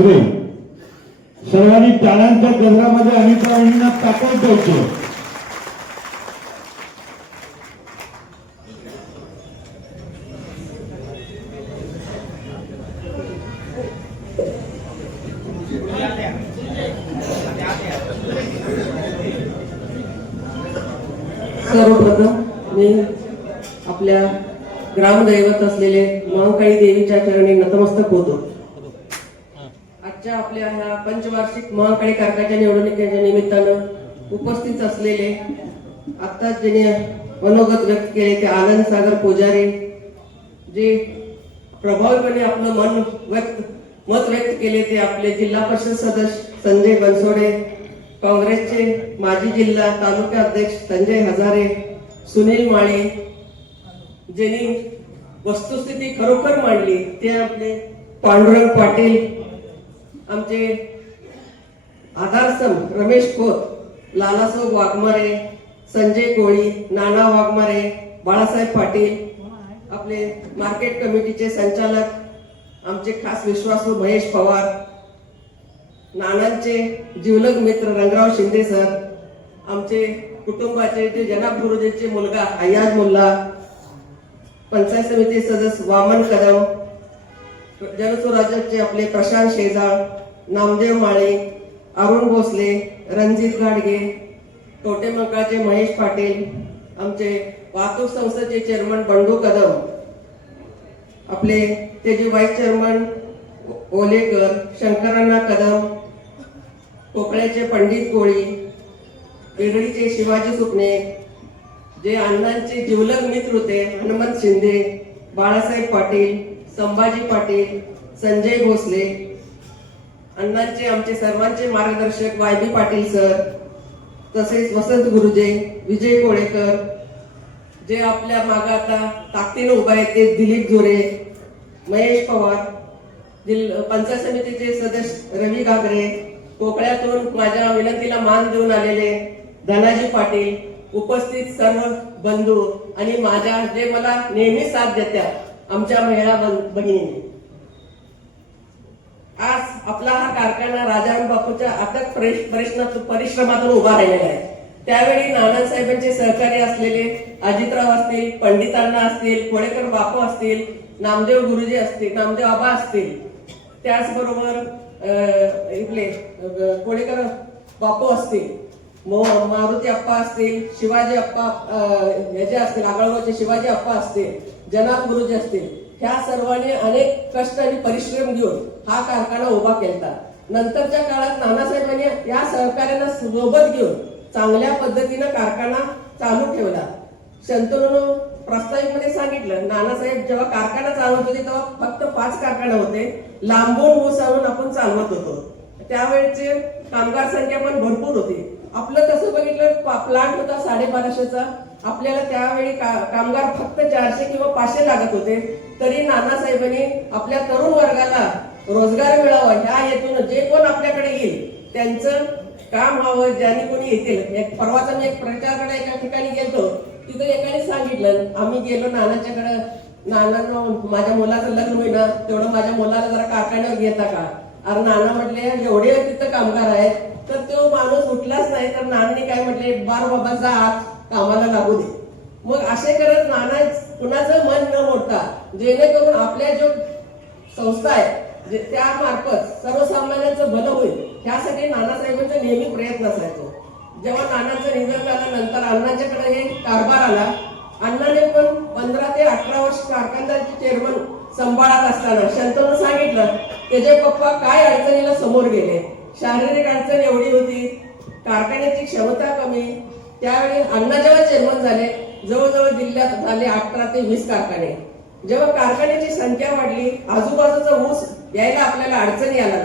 घागरे सर्वांनी टाळ्यांच्या गजरामध्ये अनिता वहिनींना ताकद द्यायची. सर्वप्रथम मी आपल्या ग्रामदैवत असलेले महाकाळी देवीच्या चरणी नतमस्तक होतो. आजच्या आपल्या ह्या पंचवार्षिक महाकाळी कारकाच्या निवडणुकीच्या निमित्तानं उपस्थित असलेले आत्ताच ज्यांनी मनोगत व्यक्त केले ते आनंद सागर पुजारी, जे प्रभावीपणे आपलं मत व्यक्त केले ते आपले जिल्हा परिषद सदस्य संजय बनसोडे, काँग्रेसचे माजी जिल्हा तालुका अध्यक्ष संजय हजारे, सुनील माळे, ज्यांनी वस्तुस्थिती खरोखर मांडली ते आपले पांडुरंग पाटील, आमचे आधारस्तंभ रमेश खोत, लालासाहेब वाघमारे, संजय कोळी, नाना वाघमारे, बाळासाहेब पाटील, आपले मार्केट कमिटीचे संचालक आमचे खास विश्वासू महेश पवार, नानांचे जिवलग मित्र रंगराव शिंदे सर, आमचे कुटुंबाचे जे जनाब गुरुजींचे मुलगा अयाज मुल्ला, पंचायत समिती सदस्य वामन कदम, जनस्वराज्याचे आपले प्रशांत शेजाळ, नामदेव माळे, अरुण भोसले, रणजित गाडगे, टोटेमंकाळचे महेश पाटील, आमचे वाहतूक संस्थेचे चेअरमन बंडू कदम, आपले त्याचे व्हाईस चेअरमन ओलेकर, शंकरांना कदम, कोकळ्याचे पंडित कोळी, वेगळीचे शिवाजी सुपणे, जे अण्णांचे जिवलग मित्र होते हनुमंत शिंदे, बाळासाहेब पाटील, संभाजी पाटील, संजय भोसले, अण्णांचे आमचे सर्वांचे मार्गदर्शक वाय बी पाटील सर, तसेच वसंत गुरुजे, विजय कोळेकर, जे आपल्या मागे आता ताकदीने उभा आहेत ते दिलीप जोरे, महेश पवार, पंचायत समितीचे सदस्य रवी घागरे, कोकळ्यातून माझ्या विनंतीला मान देऊन आलेले धनाजी पाटील, उपस्थित सर्व बंधू आणि माझ्या जे मला नेहमी साथ देतात आमच्या महिला भगिनी, आज आपला हा कारखाना राजाराम बापूच्या अथक परिश्रमातून उभा राहिलेला आहे. त्यावेळी नानासाहेबांचे सहकारी असलेले अजितराव असतील, पंडितांना असतील, कोळेकर बापू असतील, नामदेव गुरुजी असतील, नामदेव आबा असतील, त्याचबरोबर इथले कोळेकर बापू असतील, मारुती अप्पा असतील, शिवाजी अप्पा याचे असतील, आगळगावचे शिवाजी अप्पा असतील, जनाब गुरुजी असतील, ह्या सर्वांनी अनेक कष्ट आणि परिश्रम घेऊन हा कारखाना उभा केला. नंतरच्या काळात नानासाहेबांनी या सहकार्यांना सोबत घेऊन चांगल्या पद्धतीनं कारखाना चालू ठेवला. शंतनूनं प्रास्ताविकमध्ये सांगितलं, नानासाहेब जेव्हा कारखाना चालवत होते तेव्हा फक्त 5 कारखाने होते, लांबून ऊस आणून आपण चालवत होतो. त्यावेळेचे कामगार संख्या पण भरपूर होती. आपलं तसं बघितलं प्लांट होता 1250चा, आपल्याला त्यावेळी कामगार फक्त 400 किंवा 500 लागत होते. तरी नानासाहेबांनी आपल्या तरुण वर्गाला रोजगार मिळावा ह्या हेतून जे कोण आपल्याकडे येईल त्यांचं काम व्हावं, ज्यांनी कोणी येतील. परवाचा मी एक प्रचाराकडे एका ठिकाणी गेलो, तिथं एकाने सांगितलं, आम्ही गेलो नानाच्याकडे, नाना माझ्या मुलाचं लग्न होईना, तेवढं माझ्या मुलाला जरा कारखान्यावर घेता का? अरे नाना म्हटले एवढे तिथं कामगार आहेत. तर तो माणूस उठलाच नाही. तर नानाने काय म्हटले, बार बाबा जा आत कामाला लागू दे. मग असे करत नाना कुणाचं मन न मोडता जेणेकरून आपल्या जो संस्था आहे त्या मार्फत सर्वसामान्यांचं भलं होईल त्यासाठी नानासाहेबांचा नेहमी प्रयत्न असायचो. जेव्हा नानाचं निधन झाल्यानंतर अण्णांच्याकडे हे कारभार आला. अण्णाने पण 15 ते 18 वर्ष कारखानदारचे चेअरमन सांभाळत असताना शंतनूनं सांगितलं त्याचे पप्पा काय अडचणीला समोर गेले. शारीरिक अडचण एवढी होती, कारखान्याची क्षमता कमी. त्यावेळी अण्णा जेव्हा चेअरमन झाले जवळजवळ जिल्ह्यात झाले 18 ते 20 कारखाने. जेव्हा कारखान्याची संख्या वाढली, आजूबाजूचा ऊस यायला आपल्याला अडचणी आला.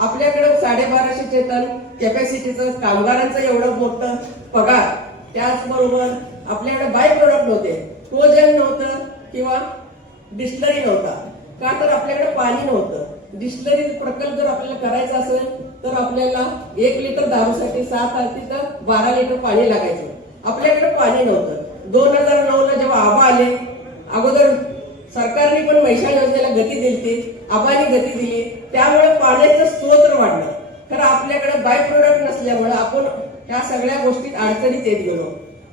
आपल्याकडे 1250 टन कॅपॅसिटीचं, कामगारांचं एवढं मोठं पगार, त्याचबरोबर आपल्याकडे बाय प्रोडक्ट नव्हते, कोजन नव्हतं किंवा डिस्टलरी नव्हता. का तर आपल्याकडे पाणी नव्हतं. डिस्टलरी प्रकल्प जर आपल्याला करायचा असेल तर आपल्याला 1 लिटर दारूसाठी 7 ते 12 लिटर पाणी लागायचं. आपल्याकडे पाणी नव्हतं. 2009ला जेव्हा आबा आले, अगोदर सरकारने पण मैशाळ योजनेला गती दिली, आबांनी गती दिली. त्यामुळे पाण्याचं स्रोत वाढलं. खरं आपल्याकडे बाय प्रोडक्ट नसल्यामुळे आपण ह्या सगळ्या गोष्टीत अडचणीत येत गेलो.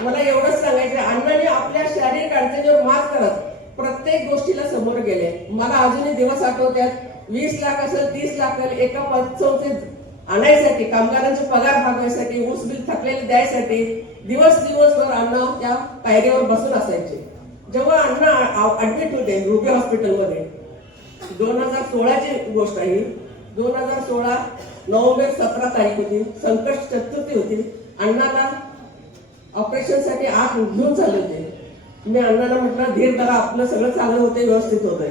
मला एवढंच सांगायचं, अण्णांनी आपल्या शारीरिक अडचणीवर मात करत प्रत्येक गोष्टीला समोर गेले. मला अजूनही दिवस आठवतात, 20 लाख असेल 30 लाख असेल एका पतसंस्थेत आणायसाठी, कामगारांचे पगार भागवायसाठी, ऊस बिल थकलेले द्यायसाठी दिवसभर अण्णा त्या पायरीवर बसून असायचे. जेव्हा अण्णा ऍडमिट होते रुबी हॉस्पिटलमध्ये, 2016ची गोष्ट आहे, 2016 नोव्हेंबर 17 तारीख होती, संकष्ट चतुर्थी होती. अण्णाला ऑपरेशनसाठी आत घेऊन चालले होते. मी अण्णाला म्हटलं, धीर धरा, आपलं सगळं चांगलं होतंय, व्यवस्थित होतंय.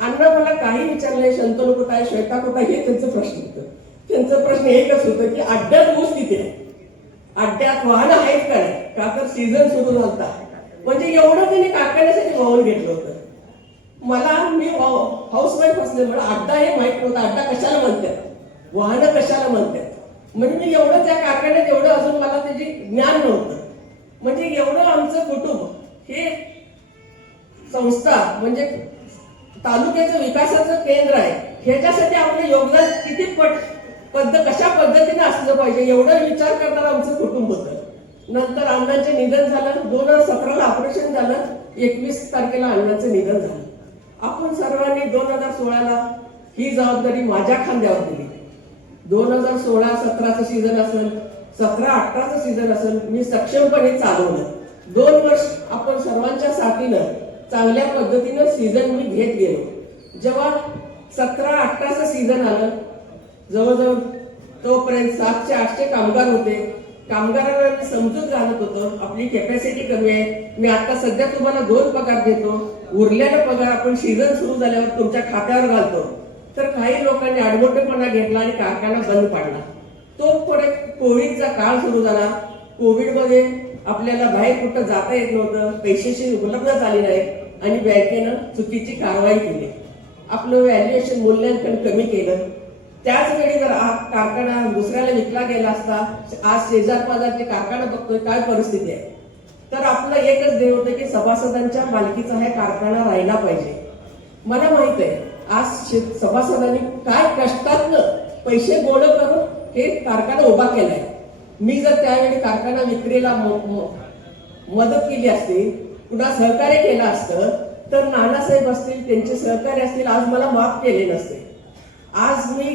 अण्णा मला काही विचारलंय, शंतनू कुठं आहे, श्वेता कुठं आहे, हे त्यांचं प्रश्न होतं. त्यांचं प्रश्न एकच होतं की अड्ड्यात ऊस किती आहे, अड्ड्यात वाहनं आहेत का नाही, का तर सीझन सुरू झाला. म्हणजे एवढं त्यांनी कारखान्यासाठी वाहून घेतलं होतं. मी हाऊसवाईफ असल्यामुळे अड्डा हे माहित नव्हतं, अड्डा कशाला म्हणतात, वाहनं कशाला म्हणतात. म्हणजे मी एवढं त्या कारखान्यात एवढं अजून मला त्याची ज्ञान नव्हतं. म्हणजे एवढं आमचं कुटुंब हे संस्था म्हणजे तालुक्याचं विकासाचं केंद्र आहे. ह्याच्यासाठी आपलं योगदान किती कशा पद्धतीने असलं पाहिजे एवढा विचार करणारं आमचं कुटुंब होतं. नंतर अण्णांचे निधन झालं, 2017ला ऑपरेशन झालं, 21 तारखेला अण्णांचं निधन झालं. आपण सर्वांनी 2016ला ही जबाबदारी माझ्या खांद्यावर दिली. 2016-17चं सीझन असेल, 17-18चं सीझन असेल, मी सक्षमपणे चालवलं. 2 वर्ष आपण सर्वांच्या साथीनं चांगल्या पद्धतीनं सीझन मी घेत गेलो. जेव्हा 17-18चं सीझन आलं, जवळजवळ तोपर्यंत 700-800 कामगार होते. कामगारांना मी समजून घालत होतो, आपली कॅपॅसिटी कमी आहे, मी आता सध्या तुम्हाला 2 पगार देतो, उरलेला पगार आपण सीझन सुरू झाल्यावर तुमच्या खात्यावर घालतो. तर काही लोकांनी आडमोठेपणा घेतला आणि कारखाना बंद पाडला. तो पुढे कोविडचा काळ सुरू झाला. कोविडमध्ये आपल्याला बाहेर कुठं जाता येत नव्हतं, पैशाची उपलब्ध झाली नाही आणि बँकेनं चुकीची कारवाई केली, आपलं व्हॅल्युएशन मूल्यांकन कमी केलं. त्याच वेळी जर कारखाना दुसऱ्याला विकला गेला असता, आज शेजार पाजारचे कारखाना बघतोय काय परिस्थिती आहे. तर आपलं एकच ध्येय होतं की सभासदांच्या मालकीचा हा कारखाना राहिला पाहिजे. मला माहित आहे आज सभासदांनी काय कष्टातनं पैसे गोळा करून हे कारखाना उभा केलाय. मी जर त्यावेळी कारखाना विक्रीला मदत केली असती, पुन्हा सहकार्य केलं असतं, तर नानासाहेब असतील, त्यांचे सहकारी असतील, आज मला माफ केले नसते. आज मी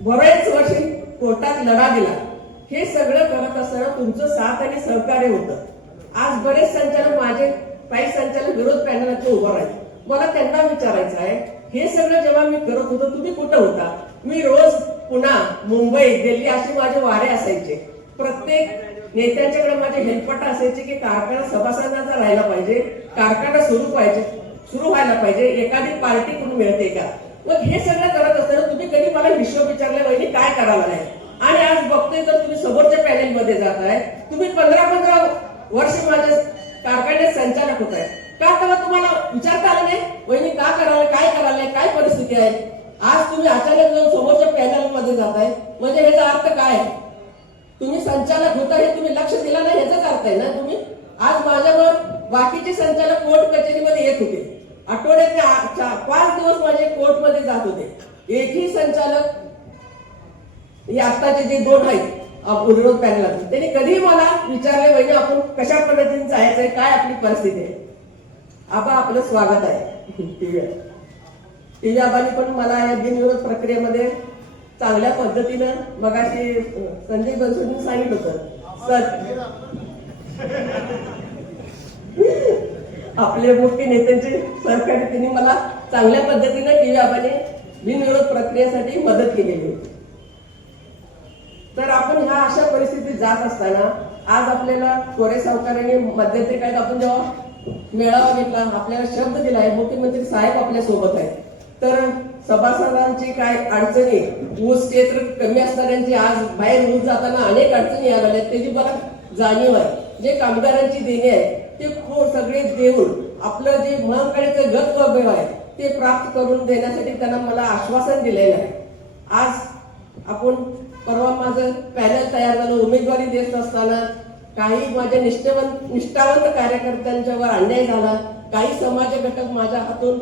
बरेच वर्ष कोर्टात लढा दिला. हे सगळं करत असताना तुमचं साथ आणि सहकार्य होतं. आज बरेच संचालक माझे काही संचालक विरोध पॅनलचे उभं राहिले. मला त्यांना विचारायचं आहे, हे सगळं जेव्हा मी करत होतो तुम्ही कुठं होता? मी रोज पुणा, मुंबई, दिल्ली असे माझे वारे असायचे. प्रत्येक नेत्यांच्याकडे माझे हेलपटा असायचे की कारखाना सभासदांचा राहायला पाहिजे, कारखाना सुरू व्हायला पाहिजे, एखादी पार्टी कुठून मिळते का. मग हे सगळं करत असताना तुम्ही कधी मला हिशोब विचारले वहिनी काय करावं नाही. आणि आज बघतोय तर तुम्ही समोरच्या पॅनेलमध्ये जात आहे, तुम्ही 15 वर्ष माझ्या कारखान्यात संचालक होत आहे. का तेव्हा तुम्हाला विचारता आलं नाही वहिनी का करायला, काय करायला, काय परिस्थिती आहे. आज तुम्ही अचानक जाऊन समोरच्या पॅनलमध्ये जाताय, म्हणजे ह्याचा अर्थ काय? तुम्ही संचालक होता हे तुम्ही लक्ष दिला नाही ह्याचाच अर्थ आहे ना. तुम्ही आज माझ्यावर बाकीचे संचालक कोर्ट कचेरीमध्ये येत होते, आठवड्यातले 5 दिवस माझे कोर्टमध्ये जात होते. एकही संचालक हे आत्ताचे जे 2 आहेत विरोध पॅनल, त्यांनी कधीही मला विचारले वहिनी आपण कशा पद्धतीने जायचंय, काय आपली परिस्थिती आहे. आबा आपलं स्वागत आहे. टीव्ही आबांनी पण मला या बिनविरोध प्रक्रियेमध्ये चांगल्या पद्धतीनं मगाशी संजय बनसोडींनी सांगितलं होतं, आपले मुख्य नेत्यांचे सहकारी त्यांनी मला चांगल्या पद्धतीने टीव्ही आबाने बिनविरोध प्रक्रियेसाठी मदत केलेली होती. तर आपण ह्या अशा परिस्थितीत जात असताना आज आपल्याला कोरे सावकारांनी मध्यंतरी काय आपण जेव्हा मेळावा घेतला, आपल्याला शब्द दिला आहे, मुख्यमंत्री साहेब आपल्या सोबत आहेत. तर सभासदांची काय अडचणी, ऊस क्षेत्र कमी असणाऱ्यांची आज बाहेर ऊस जाताना अनेक अडचणी यायला लागल्या, त्याची मला जाणीव आहे. जे कामगारांची देणे आहे ते सगळे देऊन आपलं जे महाकाळीचं गत वैभव आहे ते प्राप्त करून देण्यासाठी त्यांना मला आश्वासन दिलेलं आहे. आज आपण परवा माझं पॅनल तयार झालं, उमेदवारी देत असताना काही माझ्या निष्ठावंत कार्यकर्त्यांच्यावर अन्याय झाला, काही समाज घटक माझ्या हातून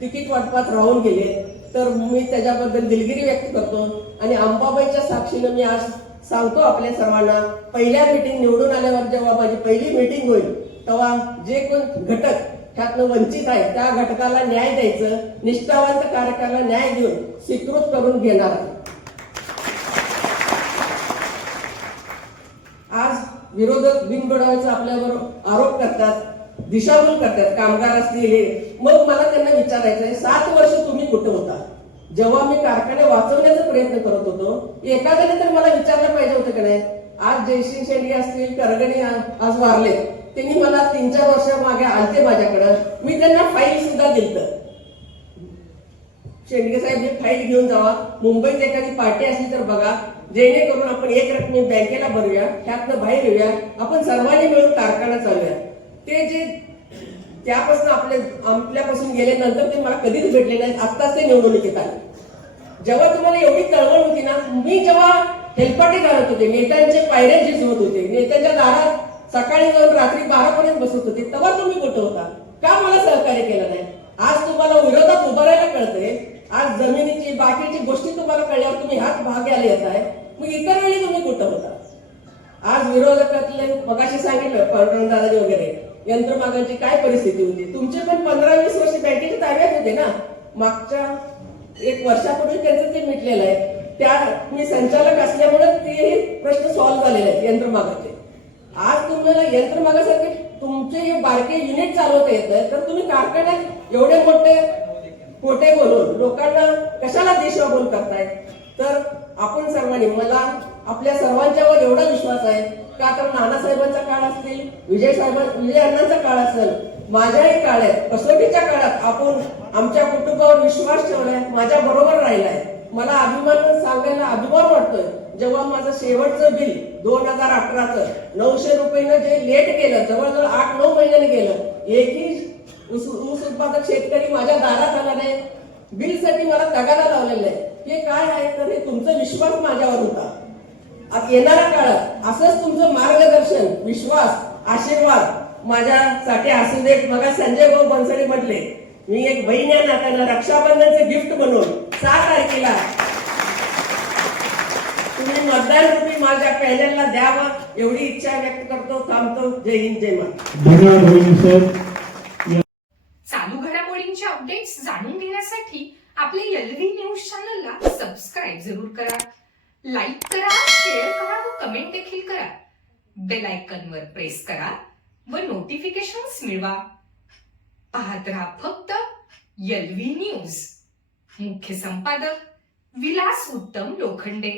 तिकीट वाटपात राहून गेले. तर मी त्याच्याबद्दल दिलगिरी व्यक्त करतो. आणि अंबाबाईच्या साक्षीनं मी आज सांगतो आपल्या सर्वांना, पहिल्या मीटिंग निवडून आल्यावर जेव्हा माझी पहिली मीटिंग होईल तेव्हा जे कोण घटक त्यातनं वंचित आहे त्या घटकाला न्याय द्यायचं, निष्ठावंत कार्यकाला न्याय देऊन स्वीकृत करून घेणार आहे. आज विरोधक बिनबुडावाचा आपल्यावर आरोप करतात, दिशाभूल करतात, कामगार असतील हे. मग मला त्यांना विचारायचं आहे, 7 वर्ष तुम्ही कुठे होता जेव्हा मी कारखाने वाचवण्याचा प्रयत्न करत होतो? एखाद्याने तर मला विचारलं पाहिजे होतं की नाही. आज जयसिंग शेंडगे असतील, करगणे आज वारले, त्यांनी मला 3-4 वर्ष मागे आलते माझ्याकडं, मी त्यांना फाईल सुद्धा दिलं. शेंडगे साहेब हे फाईल घेऊन जावा, मुंबईत एखादी पार्टी असली तर बघा, जेणेकरून आपण एक रकमी बँकेला भरूया, त्यातनं बाहेर येऊया, आपण सर्वांनी मिळून कारखाना चालूया. ते जे त्यापासून आपल्यापासून गेल्यानंतर ते मला कधीच भेटले नाहीत. आत्ताच ते निवडणुकीत आले. जेव्हा तुम्हाला एवढी तळमळ होती ना, मी जेव्हा हेलपाटे घालत होते, नेत्यांचे पायऱ्या झिजवत होते, नेत्यांच्या दारात सकाळी जाऊन रात्री 12 पर्यंत बसत होते, तेव्हा तुम्ही कुठं होता? का मला सहकार्य केलं नाही? आज तुम्हाला विरोधात उभारायला कळतंय, आज जमिनीची बाकीची गोष्टी तुम्हाला कळल्यावर तुम्ही हात भाग्याला येत आहे, मग इतर वेळी तुम्ही कुठं होता? आज विरोधकातले मगाशी सांगितलं पांडुरंग दादाजी वगैरे यंत्रमागांची काय परिस्थिती होती. तुमचे पण 15-20 वर्ष बँकेच्या ताब्यात होते ना. मागच्या 1 वर्षापूर्वी त्यांचं ते मिटलेलं आहे. त्या मी संचालक असल्यामुळे ते प्रश्न सॉल्व्ह झालेले आहेत यंत्रमागाचे. आज तुम्हाला यंत्रमागासारखे तुमचे हे बारके युनिट चालवता येत तर तुम्ही कारखान्यात एवढे मोठे खोटे बोलून लोकांना कशाला दिशाभूल करताय? तर आपण सर्वांनी, मला आपल्या सर्वांच्यावर एवढा विश्वास आहे का तर नानासाहेबांचा काळ असतील, विजय अण्णांचा काळ असेल, माझ्याही काळात कसोटीच्या काळात आपण आमच्या कुटुंबावर विश्वास ठेवलाय, माझ्या बरोबर राहिलाय. मला अभिमान सांगायला अभिमान वाटतोय, जेव्हा माझं शेवटचं बिल 2018चं 900 रुपयानं जे लेट केलं, जवळजवळ 8-9 महिन्याने गेलं, एकही ऊस उत्पादक शेतकरी माझ्या दारात आला नाही, बिलसाठी मला तगादा लावलेला आहे. हे काय आहे तर हे तुमचा विश्वास माझ्यावर होता. आता येणाऱ्या काळात असंच तुमचं मार्गदर्शन, विश्वास, आशीर्वाद माझ्यासाठी असू देत. मला संजय भाऊ बनसोडे म्हटले, मी एक बहीण या नात्यानं रक्षाबंधनचे गिफ्ट म्हणून 6 तारखेला तुम्ही मतदान रूपी माझ्या पॅनलला द्यावं एवढी इच्छा व्यक्त करतो. थांबतो. जय हिंद, जय महाराष्ट्र. धन्यवाद वहिनी सर. चालू घडामोडींचे अपडेट्स जाणून घेण्यासाठी आपल्या LV न्यूज चॅनलला सबस्क्राईब जरूर करा, लाईक करा, शेअर करा व कमेंट देखील करा. बेल आयकॉनवर प्रेस करा व नोटिफिकेशन्स मिळवा. पाहत रहा फक्त LV न्यूज. मुख्य संपादक विलास उत्तम लोखंडे.